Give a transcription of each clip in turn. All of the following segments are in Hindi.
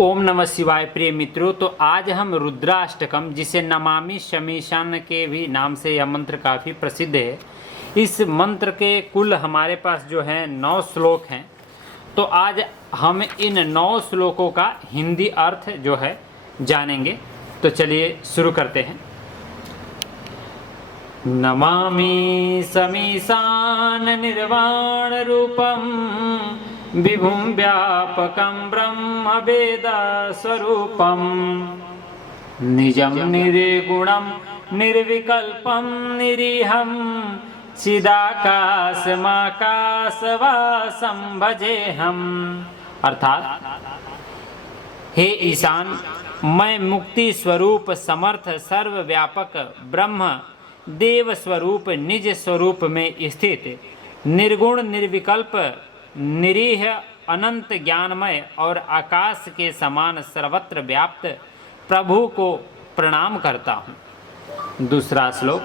ओम नमः शिवाय। प्रिय मित्रों, तो आज हम रुद्राष्टकम, जिसे नमामि शमीशान के भी नाम से यह मंत्र काफ़ी प्रसिद्ध है, इस मंत्र के कुल हमारे पास जो है 9 श्लोक हैं। तो आज हम इन 9 श्लोकों का हिंदी अर्थ जो है जानेंगे। तो चलिए शुरू करते हैं। नमामि शमीशान निर्वाण रूपम विभुं व्यापकं ब्रह्म वेद स्वरूपं निजं निर्गुणं निर्विकल्पं निरीहं चिदाकाशमाकाशवासं भजेहम। अर्थात, हे ईशान, मैं मुक्ति स्वरूप समर्थ सर्वव्यापक ब्रह्म देव स्वरूप निज स्वरूप में स्थित निर्गुण निर्विकल्प निरीह अनंत ज्ञानमय और आकाश के समान सर्वत्र व्याप्त प्रभु को प्रणाम करता हूँ। दूसरा श्लोक।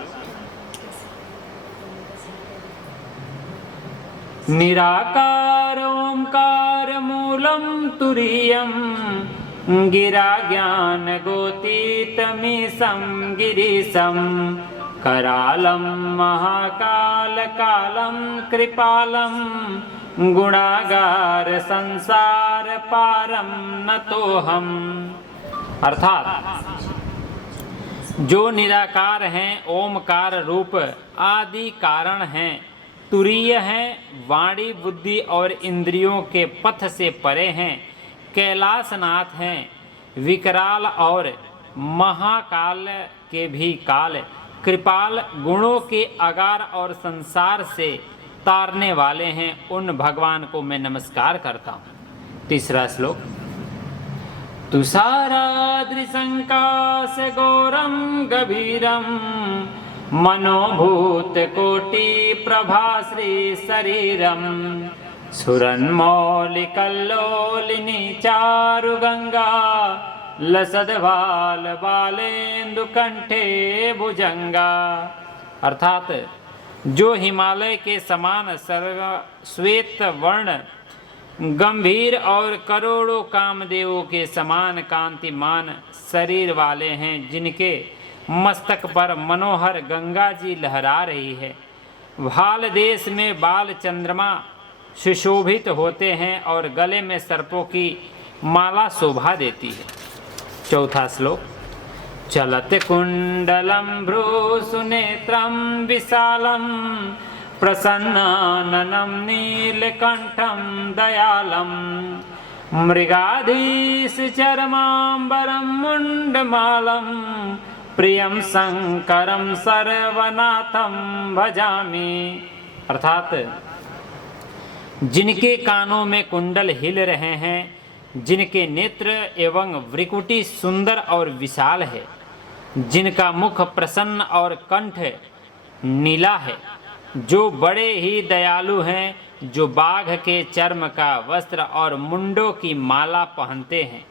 निराकार ओंकार मूलम तुरीयम गिरा ज्ञान गोतीतमीशं गिरीशं करालं महाकाल कालं कृपालं गुणागार संसार पारम नतोहम। अर्थात, जो निराकार हैं, ओमकार रूप आदि कारण हैं, तुरीय हैं, वाणी बुद्धि और इंद्रियों के पथ से परे हैं, कैलाशनाथ हैं, विकराल और महाकाल के भी काल, कृपाल, गुणों के अगार और संसार से तारने वाले हैं, उन भगवान को मैं नमस्कार करता हूँ। तीसरा श्लोक। तुषाराद्रिसंकाश गौरम गभीरम मनोभूत कोटि प्रभाश्री शरीरम सुरन्मौलिकल्लोलिनी चारु गंगा लसद्भाल बालेन्दु कंठे भुजंगा। अर्थात, जो हिमालय के समान श्वेत वर्ण गंभीर और करोड़ों कामदेवों के समान कांतिमान शरीर वाले हैं, जिनके मस्तक पर मनोहर गंगा जी लहरा रही है। भाल देश में बाल चंद्रमा सुशोभित होते हैं और गले में सर्पों की माला शोभा देती है। चौथा श्लोक। चलत कुंडलं भ्रूसुनेत्रं विशालं प्रसन्नाननं नीलकंठं दयालं मृगाधीश चरमांबरं मुंडमालं प्रियं शंकरं सर्वनाथं भजामि। अर्थात, जिनके कानों में कुंडल हिल रहे हैं, जिनके नेत्र एवं वृकुटि सुंदर और विशाल है, जिनका मुख प्रसन्न और कंठ नीला है, जो बड़े ही दयालु हैं, जो बाघ के चर्म का वस्त्र और मुंडों की माला पहनते हैं,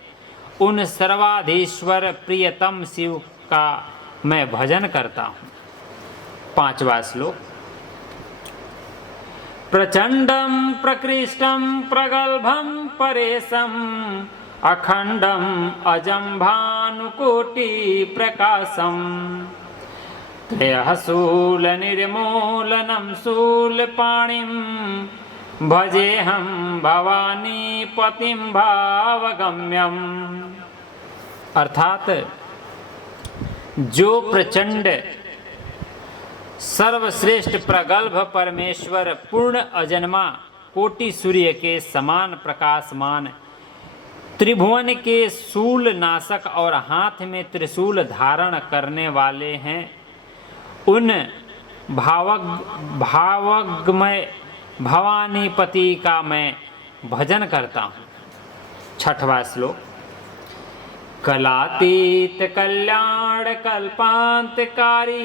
उन सर्वाधीश्वर प्रियतम शिव का मैं भजन करता हूँ। पांचवा श्लोक। प्रचंडं प्रकृष्टं प्रगल्भं परेशं अखंडं अजं भानुकोटि प्रकाशं त्रयःशूल निर्मूलनं शूलपाणिं भजेहं भवानी पतिं भावगम्यम्। अर्थात, जो प्रचंड सर्वश्रेष्ठ प्रगल्भ परमेश्वर पूर्ण अजन्मा कोटि सूर्य के समान प्रकाशमान, त्रिभुवन के शूल नाशक और हाथ में त्रिशूल धारण करने वाले हैं, उन भावगमय भवानीपति का मैं भजन करता हूँ। छठवां श्लोक। कलातीत कल्याण कल्पांतकारी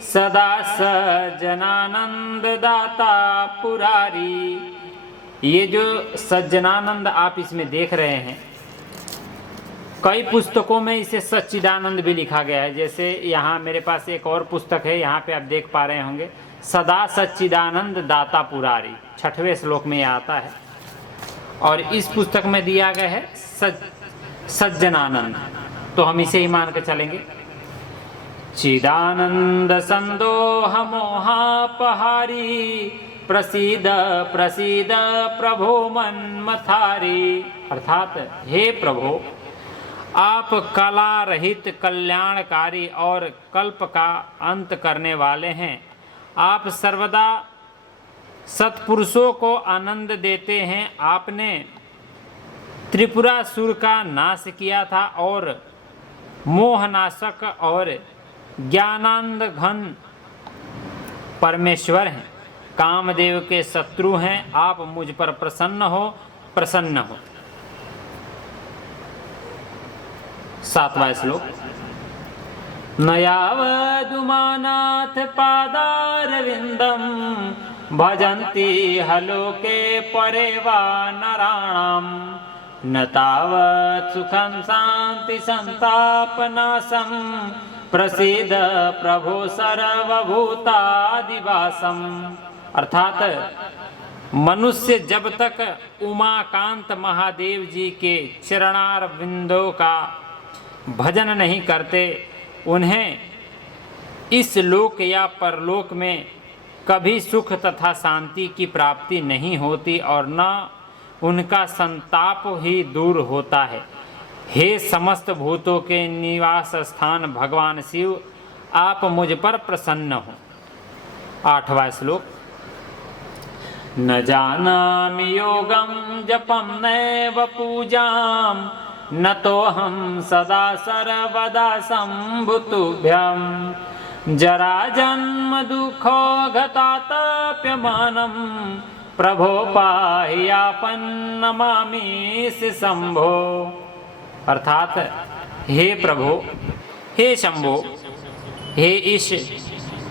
सदा सज्जनानंद दाता पुरारी। ये जो सज्जनानंद आप इसमें देख रहे हैं, कई पुस्तकों में इसे सच्चिदानंद भी लिखा गया है। जैसे यहाँ मेरे पास एक और पुस्तक है, यहाँ पे आप देख पा रहे होंगे, सदा सच्चिदानंद दाता पुरारी, 6वें श्लोक में यह आता है। और इस पुस्तक में दिया गया है सज्जनानंद, तो हम इसे ही मान के चलेंगे। चिदानंद संदोह मोहापहारी, प्रसीद प्रसीद प्रभो मन्मथारी। अर्थात हे प्रभु, आप कला रहित कल्याणकारी और कल्प का अंत करने वाले हैं। आप सर्वदा सत्पुरुषों को आनंद देते हैं। आपने त्रिपुरासुर का नाश किया था और मोहनाशक और ज्ञानानंद घन परमेश्वर हैं, कामदेव के शत्रु हैं। आप मुझ पर प्रसन्न हो। 7वां श्लोक। न यावदुमानाथ पादारविन्दं, भजन्ति हलोके परे वा नराणां। न तावत् सुखं शान्ति संतापनाशं, प्रसीद प्रभो सर्वभूतादिवासम्। अर्थात मनुष्य जब तक उमाकांत महादेव जी के चरणार बिंदों का भजन नहीं करते, उन्हें इस लोक या परलोक में कभी सुख तथा शांति की प्राप्ति नहीं होती और न उनका संताप ही दूर होता है। हे समस्त भूतों के निवास स्थान भगवान शिव, आप मुझ पर प्रसन्न हो। 8वां श्लोक। न जानामि योगं जपं नैव पूजां, न तोऽहं सदा सर्वदा सम्भुतुभ्यं। जराजन्म दुःखो गतातप्यमानं, प्रभो पाहि आपन्नमामि शंभो। अर्थात हे प्रभु, हे शंभो, हे ईश,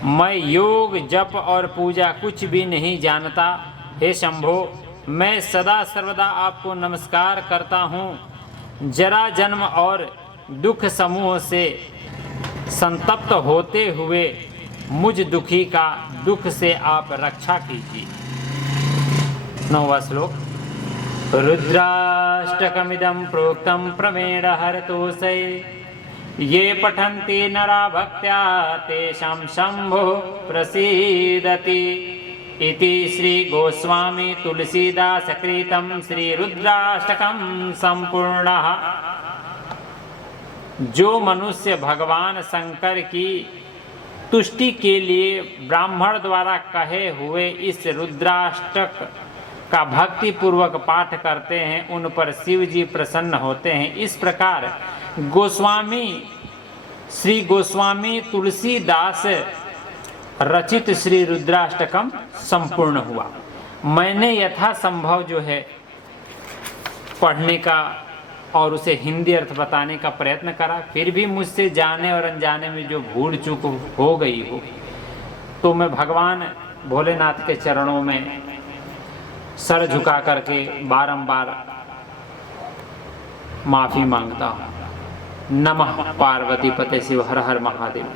मैं योग जप और पूजा कुछ भी नहीं जानता। हे शंभो, मैं सदा सर्वदा आपको नमस्कार करता हूँ। जरा जन्म और दुख समूह से संतप्त होते हुए मुझ दुखी का दुख से आप रक्षा कीजिए। 9वां श्लोक। रुद्राष्टकमिदं प्रोक्तं प्रमेण हरतोषे, ये पठन्ति नरा भक्त्या तेषां शंभो प्रसीदति। इति श्री गोस्वामी तुलसीदास कृतं श्री रुद्राष्टकं संपूर्णः। जो मनुष्य भगवान शंकर की तुष्टि के लिए ब्राह्मण द्वारा कहे हुए इस रुद्राष्टक का भक्ति पूर्वक पाठ करते हैं, उन पर शिव जी प्रसन्न होते हैं। इस प्रकार श्री गोस्वामी तुलसीदास रचित श्री रुद्राष्टकम संपूर्ण हुआ। मैंने यथासंभव जो है पढ़ने का और उसे हिंदी अर्थ बताने का प्रयत्न करा, फिर भी मुझसे जाने और अनजाने में जो भूल चूक हो गई हो, तो मैं भगवान भोलेनाथ के चरणों में सर झुका करके बारंबार माफ़ी मांगता हूँ। नमः पार्वती पते शिव, हर हर महादेव।